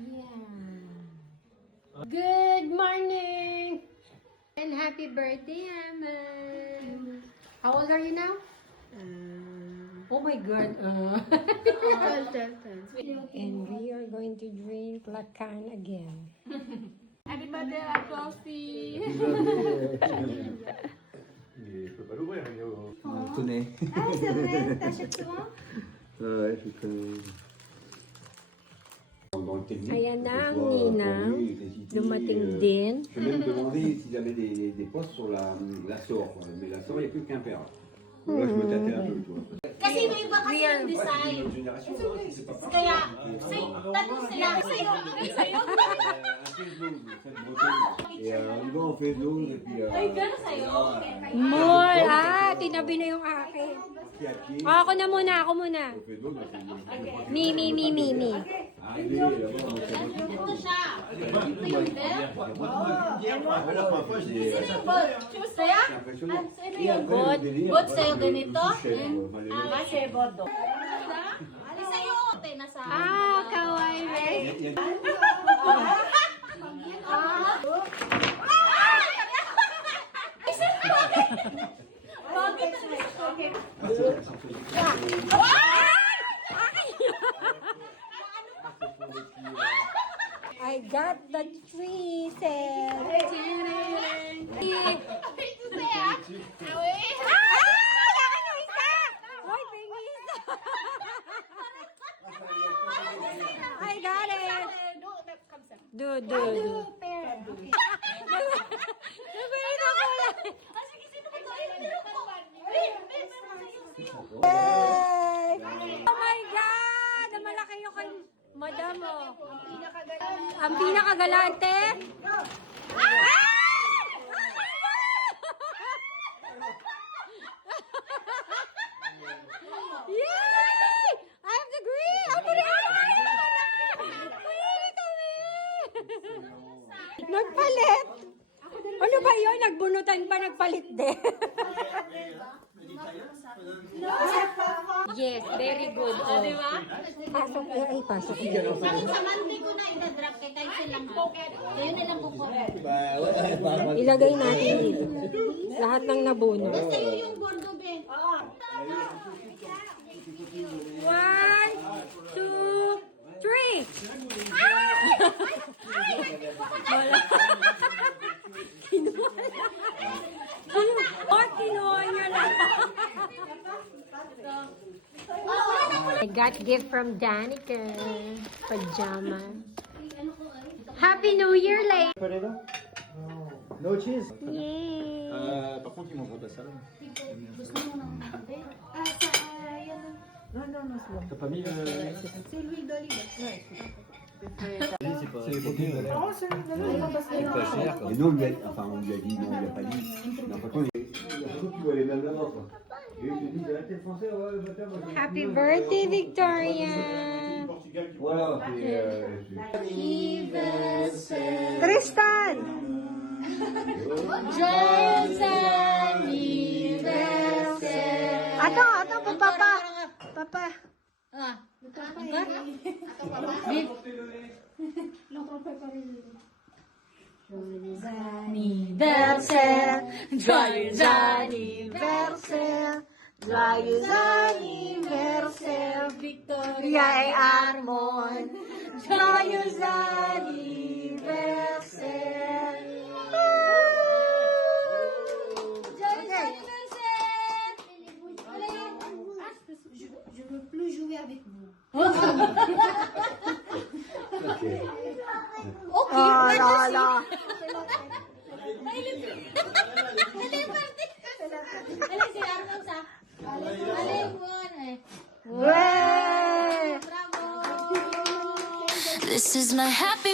Yeah. Good morning! And happy birthday, Emma! How old are you now? Oh my God! And we are going to drink Lacan again. Happy birthday à toi aussi. Il peut pas l'ouvrir, il est au... Tenez. Ah, c'est vrai? T'achètes souvent? Ouais, je connais. Dans le technique, Ayan na ang que ce soit ninang. Cornu, Electricity, Dumating din. Je vais même demander s'ils avaient des postes sur la SOR. Quoi. Mais la SOR, il n'y a plus qu'un père. Donc là, je me tâtais un peu, tu vois. Kasi may iba kasi yung Ouais, c'est design. une autre génération, hein, c'est pas pareil. Kaya, tatlo sila. Sa'yo. Un Facebook, celle bretonne. Et on y va, on fait de l'eau, et puis... Ay, gano'n sa'yo? Mol! Ah, tinabi na yung akin. Pied à pied, Oh, ako na muna, ako muna. on fait de l'eau, donc on Mi. Arrivé là-bas, on fait de l'eau. Ito siya. Ito yung bell. La première fois, j'ai... Shoes kaya? C'est impressionnant. Ano Et yun? après, le délire, Bot après, sa'yo le ganito? chef, Malais. Ah, chef bodo. Ay, sa'yo. Tay na sa... Ah, kawaii. Il y a- I got the tree set. I got it. Do. Nagpahit ako lang. Yay! Oh my God! Ang malaki yung kay Madam, oh. Ang pinakagalante? Yay! I have the green! Ang Nagpalit! Ano ba yun? Nagbunutan pa, nagpalit din. Yes, very good. Oh. Di ba? Pasok na, ay pasok na. Sa Monday ko na ina-drop kay kahit silang kayo nilang kukuha. Ilagay natin dito. Lahat ng nabuno. Basta yung bordo, Ben. 1, 2, 3. Wala. Kinuha lang. Kinuha niya lang. I got gift from Danica. Pajama. Happy New Year, late. No cheese. Yay. Par contre, ils m'envoient ta salade. T'as pas mis le... C'est l'huile d'olive. C'est les coquilles de l'air. C'est pas cher. Et nous, on lui a dit, non, on lui a pas dit. Mais en fait, il y a tout qui voit les mêmes là-bas, quoi. Et il te dit, t'as l'accent français, ouais, bah, moi, j'ai- Happy birthday, Victoria. Voilà, Tristan! Ato, papa. Anniversaire, joyeux anniversaire, joyeux anniversaire, Victoria et Armon, joyeux anniversaire. Joyeux anniversaire. Je veux plus jouer avec vous. Okay, Ala. Alam si Armon sa... Alimon eh. Way! Bravo! This is my happy